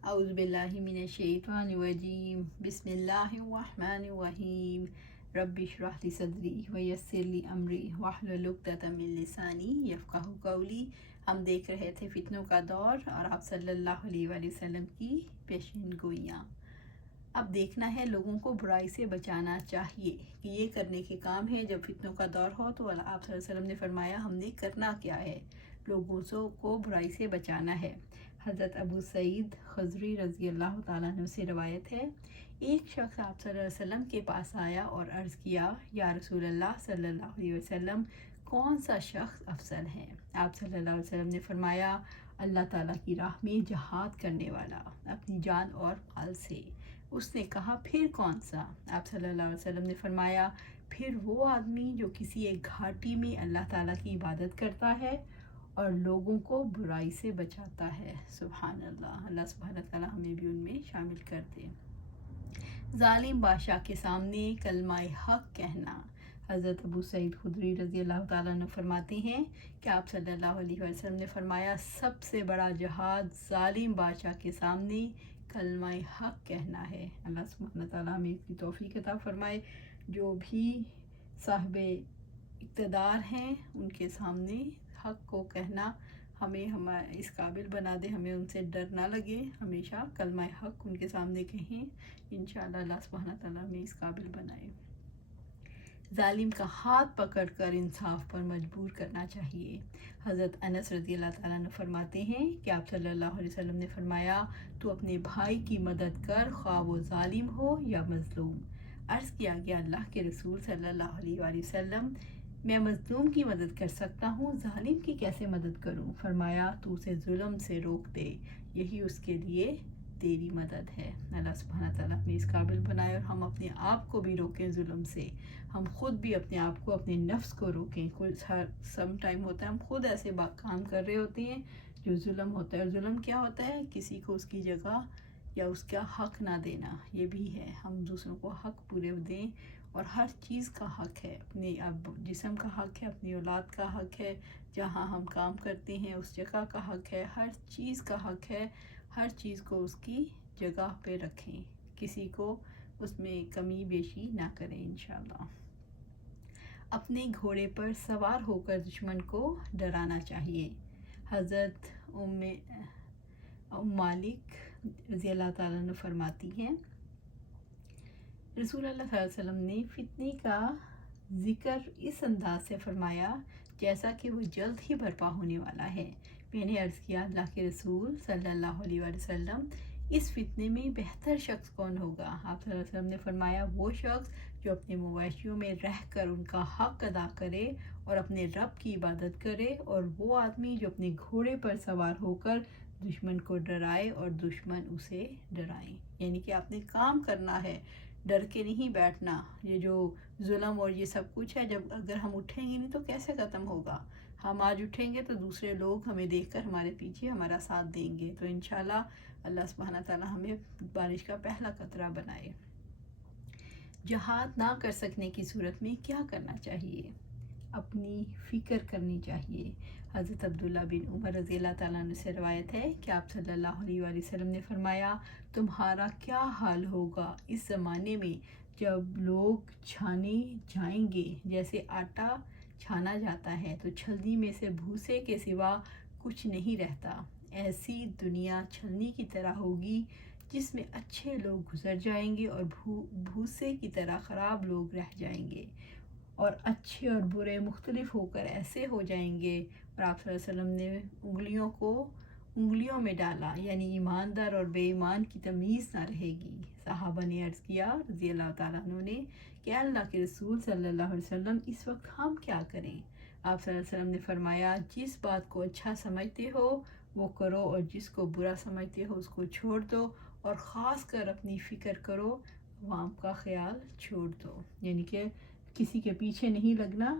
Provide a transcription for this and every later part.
اعوذ باللہ من الشیطان الرجیم بسم اللہ الرحمن الرحیم رب اشرح لی صدری ویسر لی امری واحلل عقدۃ من لسانی یفقہوا قولی۔ ہم دیکھ رہے تھے فتنوں کا دور اور آپ صلی اللہ علیہ وآلہ وسلم کی پیشین گوئیاں۔ اب دیکھنا ہے لوگوں کو برائی سے بچانا چاہیے کہ یہ کرنے کے کام ہے۔ جب فتنوں کا دور ہو تو آپ صلی اللہ علیہ وسلم نے فرمایا ہم نے کرنا کیا ہے، لوگوں کو برائی سے بچانا ہے۔ حضرت ابو سعید خضری رضی اللہ تعالیٰ عنہ سے روایت ہے، ایک شخص آپ صلی اللہ علیہ وسلم کے پاس آیا اور عرض کیا، یا رسول اللہ صلی اللہ علیہ وسلم کون سا شخص افضل ہے؟ آپ صلی اللہ علیہ وسلم نے فرمایا، اللہ تعالیٰ کی راہ میں جہاد کرنے والا اپنی جان اور مال سے۔ اس نے کہا پھر کون سا؟ آپ صلی اللہ علیہ وسلم نے فرمایا، پھر وہ آدمی جو کسی ایک گھاٹی میں اللہ تعالیٰ کی عبادت کرتا ہے اور لوگوں کو برائی سے بچاتا ہے۔ سبحان اللہ، اللہ سبحانہ تعالیٰ ہمیں بھی ان میں شامل کر دے۔ ظالم بادشاہ کے سامنے کلمہ حق کہنا۔ حضرت ابو سعید خدری رضی اللہ تعالیٰ عنہ فرماتے ہیں کہ آپ صلی اللہ علیہ وسلم نے فرمایا، سب سے بڑا جہاد ظالم بادشاہ کے سامنے کلمہ حق کہنا ہے۔ اللہ سبحانہ تعالیٰ ہمیں اس کی توفیق عطا فرمائے۔ جو بھی صاحب اقتدار ہیں ان کے سامنے حق کو کہنا ہمیں اس قابل بنا دے، ہمیں ان سے ڈر نہ لگے، ہمیشہ کلمہ حق ان کے سامنے کہیں۔ انشاءاللہ اللہ سبحانہ تعالیٰ ہمیں اس قابل بنائے۔ ظالم کا ہاتھ پکڑ کر انصاف پر مجبور کرنا چاہیے۔ حضرت انس رضی اللہ تعالیٰ عنہ فرماتے ہیں کہ آپ صلی اللہ علیہ وسلم نے فرمایا، تو اپنے بھائی کی مدد کر، خواہ وہ ظالم ہو یا مظلوم۔ عرض کیا گیا، اللہ کے رسول صلی اللہ علیہ وآلہ وسلم، میں مظلوم کی مدد کر سکتا ہوں، ظالم کی کیسے مدد کروں؟ فرمایا، تو اسے ظلم سے روک دے، یہی اس کے لیے تیری مدد ہے۔ اللہ سبحانہ تعالیٰ ہمیں اس قابل بنائے اور ہم اپنے آپ کو بھی روکیں ظلم سے، ہم خود بھی اپنے آپ کو، اپنے نفس کو روکیں۔ سم ٹائم ہوتا ہے ہم خود ایسے کام کر رہے ہوتے ہیں جو ظلم ہوتا ہے، اور ظلم کیا ہوتا ہے؟ کسی کو اس کی جگہ یا اس کا حق نہ دینا، یہ بھی ہے۔ ہم دوسروں کو حق پورے دیں، اور ہر چیز کا حق ہے، اپنے جسم کا حق ہے، اپنی اولاد کا حق ہے، جہاں ہم کام کرتے ہیں اس جگہ کا حق ہے، ہر چیز کا حق ہے۔ ہر چیز کو اس کی جگہ پہ رکھیں، کسی کو اس میں کمی بیشی نہ کریں انشاءاللہ۔ اپنے گھوڑے پر سوار ہو کر دشمن کو ڈرانا چاہیے۔ حضرت ام مالک رضی اللہ تعالیٰ عنہ فرماتی ہیں، رسول اللہ صلی اللہ علیہ وسلم نے فتنے کا ذکر اس انداز سے فرمایا جیسا کہ وہ جلد ہی برپا ہونے والا ہے۔ میں نے عرض کیا، اللہ کے رسول صلی اللہ علیہ وآلہ وسلم، اس فتنے میں بہتر شخص کون ہوگا؟ آپ صلی اللہ علیہ وسلم نے فرمایا، وہ شخص جو اپنے مویشیوں میں رہ کر ان کا حق ادا کرے اور اپنے رب کی عبادت کرے، اور وہ آدمی جو اپنے گھوڑے پر سوار ہو کر دشمن کو ڈرائے اور دشمن اسے ڈرائیں۔ یعنی کہ آپ نے کام کرنا ہے، ڈر کے نہیں بیٹھنا۔ یہ جو ظلم اور یہ سب کچھ ہے، جب اگر ہم اٹھیں گے نہیں تو کیسے ختم ہوگا؟ ہم آج اٹھیں گے تو دوسرے لوگ ہمیں دیکھ کر ہمارے پیچھے ہمارا ساتھ دیں گے، تو انشاءاللہ اللہ سبحانہ تعالیٰ ہمیں بارش کا پہلا قطرہ بنائے۔ جہاد نہ کر سکنے کی صورت میں کیا کرنا چاہیے؟ اپنی فکر کرنی چاہیے۔ حضرت عبداللہ بن عمر رضی اللہ تعالیٰ عنہ سے روایت ہے کہ آپ صلی اللہ علیہ وآلہ وسلم نے فرمایا، تمہارا کیا حال ہوگا اس زمانے میں جب لوگ چھانے جائیں گے، جیسے آٹا چھانا جاتا ہے تو چھلنی میں سے بھوسے کے سوا کچھ نہیں رہتا۔ ایسی دنیا چھلنی کی طرح ہوگی جس میں اچھے لوگ گزر جائیں گے اور بھوسے کی طرح خراب لوگ رہ جائیں گے، اور اچھے اور برے مختلف ہو کر ایسے ہو جائیں گے۔ اور آپ صلی اللہ علیہ وسلم نے انگلیوں میں ڈالا، یعنی ایماندار اور بے ایمان کی تمیز نہ رہے گی۔ صحابہ نے عرض کیا رضی اللہ تعالیٰ عنہ نے کہ اللہ کے رسول صلی اللہ علیہ وسلم، اس وقت ہم کیا کریں؟ آپ صلی اللہ علیہ وسلم نے فرمایا، جس بات کو اچھا سمجھتے ہو وہ کرو، اور جس کو برا سمجھتے ہو اس کو چھوڑ دو، اور خاص کر اپنی فکر کرو، عوام کا خیال چھوڑ دو۔ یعنی کہ کسی کے پیچھے نہیں لگنا،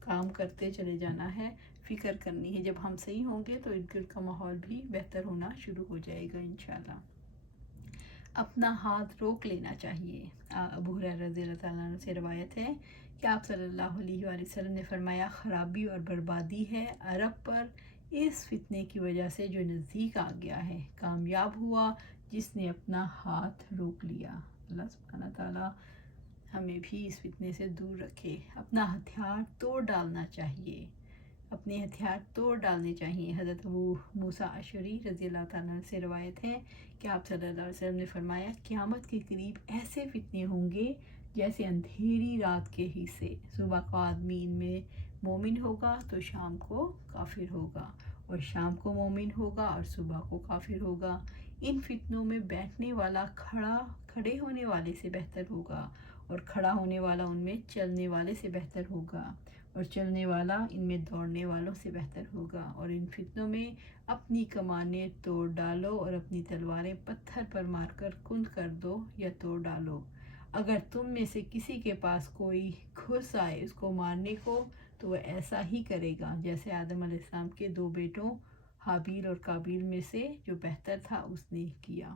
کام کرتے چلے جانا ہے، فکر کرنی ہے۔ جب ہم صحیح ہوں گے تو ارد گرد کا ماحول بھی بہتر ہونا شروع ہو جائے گا انشاءاللہ۔ اپنا ہاتھ روک لینا چاہیے۔ ابو ہریرہ رضی اللہ تعالیٰ عنہ سے روایت ہے کہ آپ صلی اللہ علیہ وآلہ وسلم نے فرمایا، خرابی اور بربادی ہے عرب پر اس فتنے کی وجہ سے جو نزدیک آ گیا ہے۔ کامیاب ہوا جس نے اپنا ہاتھ روک لیا۔ اللہ سبحانہ تعالیٰ ہمیں بھی اس فتنے سے دور رکھے۔ اپنا ہتھیار توڑ ڈالنا چاہیے، اپنے ہتھیار توڑ ڈالنے چاہیے۔ حضرت ابو موسیٰ اشعری رضی اللہ تعالیٰ عنہ سے روایت ہے کہ آپ صلی اللہ علیہ وسلم نے فرمایا قیامت کے قریب ایسے فتنے ہوں گے جیسے اندھیری رات کے حصے۔ صبح کو آدمی ان میں مومن ہوگا تو شام کو کافر ہوگا، اور شام کو مومن ہوگا اور صبح کو کافر ہوگا۔ ان فتنوں میں بیٹھنے والا کھڑے ہونے والے سے بہتر ہوگا، اور کھڑا ہونے والا ان میں چلنے والے سے بہتر ہوگا، اور چلنے والا ان میں دوڑنے والوں سے بہتر ہوگا۔ اور ان فتنوں میں اپنی کمانیں توڑ ڈالو اور اپنی تلواریں پتھر پر مار کر کند کر دو یا توڑ ڈالو۔ اگر تم میں سے کسی کے پاس کوئی گھس آئے اس کو مارنے کو تو وہ ایسا ہی کرے گا جیسے آدم علیہ السلام کے 2 بیٹوں حابیل اور قابیل میں سے جو بہتر تھا اس نے کیا۔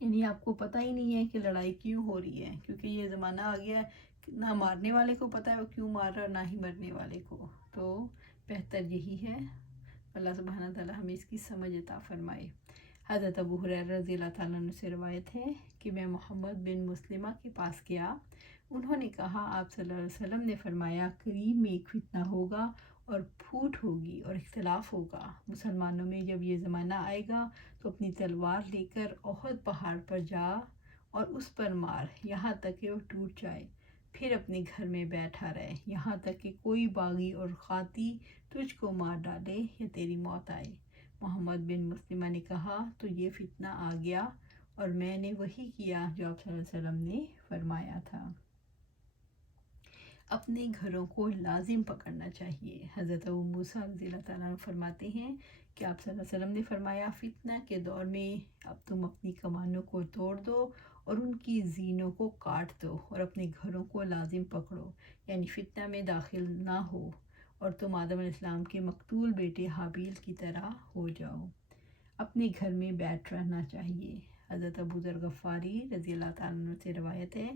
یعنی آپ کو پتہ ہی نہیں ہے کہ لڑائی کیوں ہو رہی ہے، کیونکہ یہ زمانہ آ گیا ہے نہ مارنے والے کو پتہ ہے وہ کیوں مار رہا ہے، نہ ہی مرنے والے کو۔ تو بہتر یہی ہے، اللہ سبحانہ تعالیٰ ہمیں اس کی سمجھ عطا فرمائے۔ حضرت ابو ہریرہ رضی اللہ تعالیٰ عنہ سے روایت ہے کہ میں محمد بن مسلمہ کے پاس گیا، انہوں نے کہا آپ صلی اللہ علیہ وسلم نے فرمایا قریب میں ایک فتنہ ہوگا اور پھوٹ ہوگی اور اختلاف ہوگا۔ مسلمانوں میں جب یہ زمانہ آئے گا تو اپنی تلوار لے کر احد پہاڑ پر جا اور اس پر مار یہاں تک کہ وہ ٹوٹ جائے، پھر اپنے گھر میں بیٹھا رہے یہاں تک کہ کوئی باغی اور قاطی تجھ کو مار ڈالے یا تیری موت آئے۔ محمد بن مسلمہ نے کہا تو یہ فتنہ آ گیا اور میں نے وہی کیا جو آپ صلی اللہ علیہ وسلم نے فرمایا تھا۔ اپنے گھروں کو لازم پکڑنا چاہیے۔ حضرت ابو موسیٰ رضی اللہ تعالیٰ عنہ فرماتے ہیں کہ آپ صلی اللہ علیہ وسلم نے فرمایا فتنہ کے دور میں اب تم اپنی کمانوں کو توڑ دو اور ان کی زینوں کو کاٹ دو اور اپنے گھروں کو لازم پکڑو، یعنی فتنہ میں داخل نہ ہو اور تم آدم علیہ السلام کے مقتول بیٹے حابیل کی طرح ہو جاؤ۔ اپنے گھر میں بیٹھ رہنا چاہیے۔ حضرت ابو ذر غفاری رضی اللہ تعالیٰ عنہ سے روایت ہے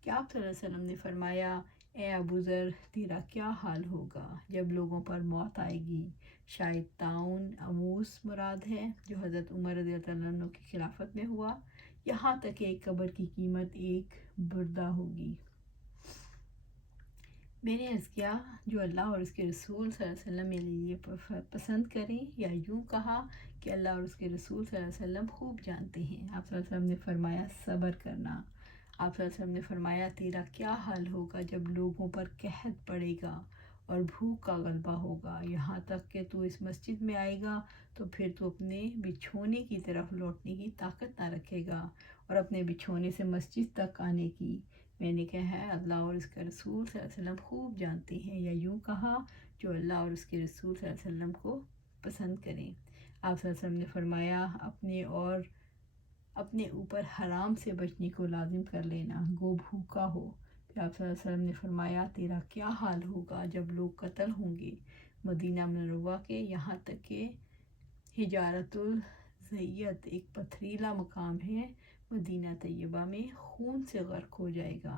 کہ آپ صلی اللہ علیہ وسلم نے فرمایا اے ابو ذر تیرا کیا حال ہوگا جب لوگوں پر موت آئے گی۔ شاید طاعون عموس مراد ہے جو حضرت عمر رضی اللہ عنہ کی خلافت میں ہوا، یہاں تک کہ ایک قبر کی قیمت ایک بردہ ہوگی۔ میں نے عرض کیا جو اللہ اور اس کے رسول صلی اللہ علیہ وسلم میرے لیے پسند کریں، یا یوں کہا کہ اللہ اور اس کے رسول صلی اللہ علیہ وسلم خوب جانتے ہیں۔ آپ صلی اللہ علیہ وسلم نے فرمایا صبر کرنا۔ آپ صلی اللہ علیہ وسلم نے فرمایا تیرا کیا حال ہوگا جب لوگوں پر قحط پڑے گا اور بھوک کا غلبہ ہوگا، یہاں تک کہ تو اس مسجد میں آئے گا تو پھر تو اپنے بچھونے کی طرف لوٹنے کی طاقت نہ رکھے گا اور اپنے بچھونے سے مسجد تک آنے کی۔ میں نے کہا ہے اللہ اور اس کا رسول صلی اللہ علیہ وسلم خوب جانتے ہیں، یا یوں کہا جو اللہ اور اس کے رسول صلی اللہ علیہ وسلم کو پسند کریں۔ آپ صلی اللہ علیہ وسلم نے فرمایا اپنے اوپر حرام سے بچنے کو لازم کر لینا گو بھوکا ہو۔ پھر آپ صلی اللہ علیہ وسلم نے فرمایا تیرا کیا حال ہوگا جب لوگ قتل ہوں گے مدینہ منورہ کے، یہاں تک کہ حجارت الزیت ایک پتھریلا مقام ہے مدینہ طیبہ میں خون سے غرق ہو جائے گا۔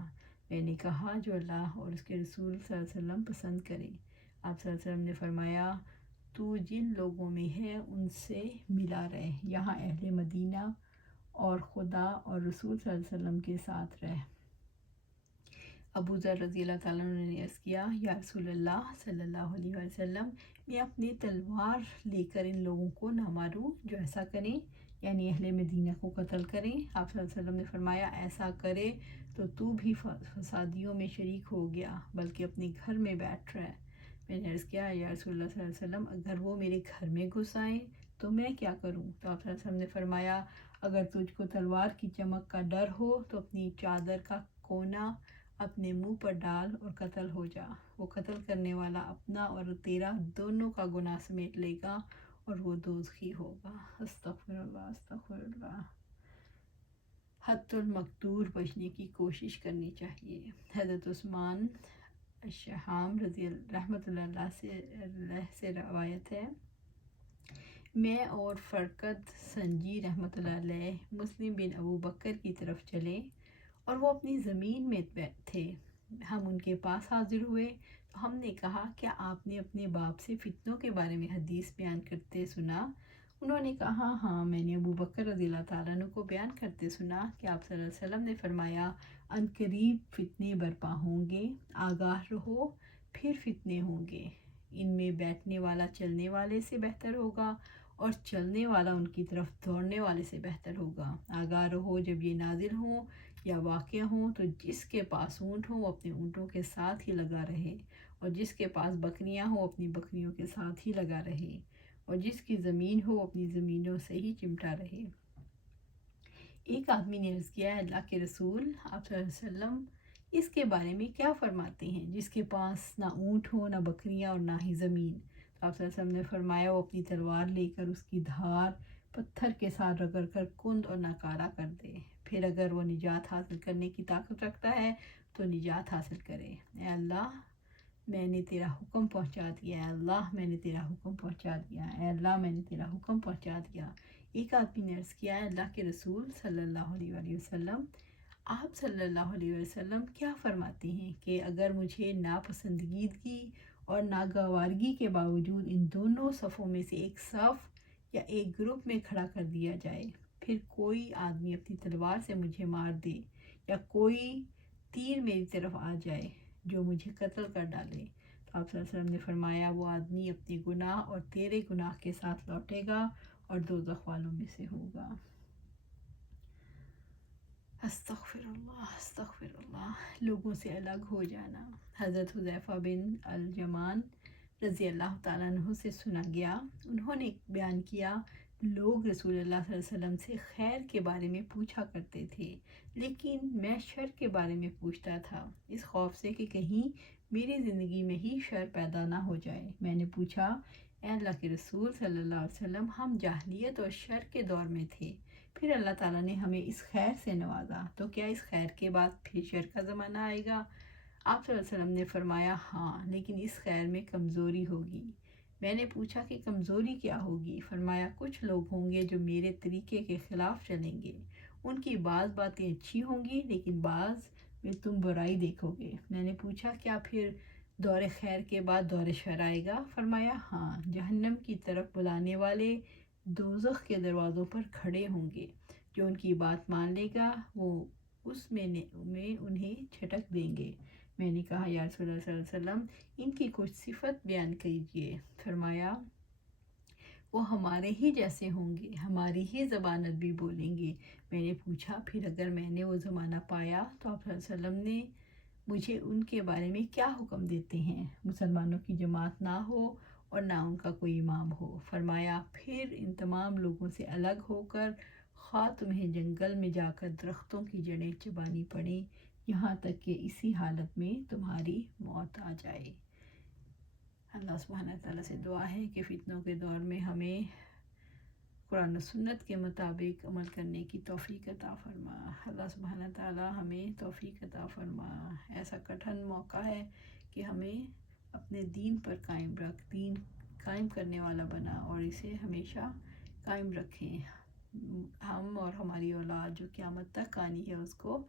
میں نے کہا جو اللہ اور اس کے رسول صلی اللہ علیہ وسلم پسند کرے۔ آپ صلی اللہ علیہ وسلم نے فرمایا تو جن لوگوں میں ہے ان سے ملا رہے، یہاں اہل مدینہ اور خدا اور رسول صلی اللہ علیہ وسلم کے ساتھ رہ۔ ابو ذر رضی اللہ تعالیٰ عنہ نے عرض کیا یا رسول اللہ صلی اللہ علیہ وسلم میں اپنی تلوار لے کر ان لوگوں کو نہ ماروں جو ایسا کریں، یعنی اہل مدینہ کو قتل کریں۔ آپ صلی اللہ علیہ وسلم نے فرمایا ایسا کرے تو بھی فسادیوں میں شریک ہو گیا بلکہ اپنے گھر میں بیٹھ رہا ہے۔ میں نے عرض کیا یا رسول اللہ صلی اللہ علیہ وسلم اگر وہ میرے گھر میں گھس آئیں تو میں کیا کروں؟ تو آپ صلی اللہ علیہ وسلم نے فرمایا اگر تجھ کو تلوار کی چمک کا ڈر ہو تو اپنی چادر کا کونا اپنے منہ پر ڈال اور قتل ہو جا، وہ قتل کرنے والا اپنا اور تیرا دونوں کا گناہ سمیٹ لے گا اور وہ دوزخی ہوگا۔ استغفر اللہ استغفر اللہ۔ حت المقدور بچنے کی کوشش کرنی چاہیے۔ حضرت عثمان الشہام رحمۃ اللہ سے روایت ہے میں اور فرقد سنجی رحمۃ اللہ علیہ مسلم بن ابو بکر کی طرف چلے اور وہ اپنی زمین میں تھے، ہم ان کے پاس حاضر ہوئے تو ہم نے کہا کیا آپ نے اپنے باپ سے فتنوں کے بارے میں حدیث بیان کرتے سنا؟ انہوں نے کہا ہاں، میں نے ابو بکر رضی اللہ تعالیٰ عنہ کو بیان کرتے سنا کہ آپ صلی اللہ علیہ وسلم نے فرمایا ان قریب فتنے برپا ہوں گے، آگاہ رہو، پھر فتنے ہوں گے، ان میں بیٹھنے والا چلنے والے سے بہتر ہوگا اور چلنے والا ان کی طرف دوڑنے والے سے بہتر ہوگا۔ آگاہ رہو جب یہ نازل ہوں یا واقع ہوں تو جس کے پاس اونٹ ہوں وہ اپنے اونٹوں کے ساتھ ہی لگا رہے، اور جس کے پاس بکریاں ہوں اپنی بکریوں کے ساتھ ہی لگا رہے، اور جس کی زمین ہو اپنی زمینوں سے ہی چمٹا رہے۔ ایک آدمی نے عرض کیا اللہ کے رسول آپ صلی اللہ علیہ وسلم اس کے بارے میں کیا فرماتے ہیں جس کے پاس نہ اونٹ ہو نہ بکریاں اور نہ ہی زمین؟ تو آپ صلی اللہ علیہ وسلم نے فرمایا وہ اپنی تلوار لے کر اس کی دھار پتھر کے ساتھ رگڑ کر کند اور ناکارہ کر دے، پھر اگر وہ نجات حاصل کرنے کی طاقت رکھتا ہے تو نجات حاصل کرے۔ اے اللہ میں نے تیرا حکم پہنچا دیا، اے اللہ میں نے تیرا حکم پہنچا دیا، اے اللہ میں نے تیرا حکم پہنچا دیا۔ ایک آدمی نے عرض کیا اللہ کے رسول صلی اللہ علیہ وآلہ وسلم آپ صلی اللہ علیہ وسلم کیا فرماتے ہیں کہ اگر مجھے ناپسندیدگی اور ناگوارگی کے باوجود ان دونوں صفوں میں سے ایک صف یا ایک گروپ میں کھڑا کر دیا جائے، پھر کوئی آدمی اپنی تلوار سے مجھے مار دے یا کوئی تیر میری طرف آ جائے جو مجھے قتل کر ڈالے، تو آپ صلی اللہ علیہ وسلم نے فرمایا وہ آدمی اپنے گناہ اور تیرے گناہ کے ساتھ لوٹے گا اور دوزخ والوں میں سے ہوگا۔ استغفر اللہ، لوگوں سے الگ ہو جانا۔ حضرت حذیفہ بن الجمان رضی اللہ تعالیٰ عنہ سے سنا گیا، انہوں نے بیان کیا لوگ رسول اللہ صلی اللہ علیہ وسلم سے خیر کے بارے میں پوچھا کرتے تھے، لیکن میں شر کے بارے میں پوچھتا تھا اس خوف سے کہ کہیں میری زندگی میں ہی شر پیدا نہ ہو جائے۔ میں نے پوچھا اے اللہ کے رسول صلی اللہ علیہ وسلم ہم جاہلیت اور شر کے دور میں تھے، پھر اللہ تعالیٰ نے ہمیں اس خیر سے نوازا، تو کیا اس خیر کے بعد پھر شر کا زمانہ آئے گا؟ آپ صلی اللہ علیہ وسلم نے فرمایا ہاں، لیکن اس خیر میں کمزوری ہوگی۔ میں نے پوچھا کہ کمزوری کیا ہوگی؟ فرمایا کچھ لوگ ہوں گے جو میرے طریقے کے خلاف چلیں گے، ان کی بعض باتیں اچھی ہوں گی لیکن بعض میں تم برائی دیکھو گے۔ میں نے پوچھا کیا پھر دور خیر کے بعد دور شر آئے گا؟ فرمایا ہاں، جہنم کی طرف بلانے والے دوزخ کے دروازوں پر کھڑے ہوں گے، جو ان کی بات مان لے گا وہ اس میں انہیں چھٹک دیں گے۔ میں نے کہا یا رسول اللہ صلی اللہ علیہ وسلم ان کی کچھ صفت بیان کیجیے۔ فرمایا وہ ہمارے ہی جیسے ہوں گے، ہماری ہی زبان بھی بولیں گے۔ میں نے پوچھا پھر اگر میں نے وہ زمانہ پایا تو آپ صلی اللہ علیہ وسلم نے مجھے ان کے بارے میں کیا حکم دیتے ہیں؟ مسلمانوں کی جماعت نہ ہو اور نہ ان کا کوئی امام ہو۔ فرمایا پھر ان تمام لوگوں سے الگ ہو کر خواہ تمہیں جنگل میں جا کر درختوں کی جڑیں چبانی پڑیں یہاں تک کہ اسی حالت میں تمہاری موت آ جائے۔ اللہ سبحانہ تعالیٰ سے دعا ہے کہ فتنوں کے دور میں ہمیں قرآن و سنت کے مطابق عمل کرنے کی توفیق عطا فرما۔ اللہ سبحانہ تعالیٰ ہمیں توفیق عطا فرما۔ ایسا کٹھن موقع ہے کہ ہمیں اپنے دین پر قائم رکھ، دین قائم کرنے والا بنا اور اسے ہمیشہ قائم رکھیں۔ ہم اور ہماری اولاد جو قیامت تک آنی ہے اس کو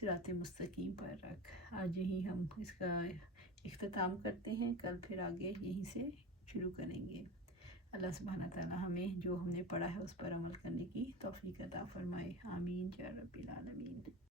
صراط مستقیم پر رکھ۔ آج یہیں ہم اس کا اختتام کرتے ہیں، کل پھر آگے یہیں سے شروع کریں گے۔ اللہ سبحانہ تعالیٰ ہمیں جو ہم نے پڑھا ہے اس پر عمل کرنے کی توفیق عطا فرمائے، آمین یا رب العالمین۔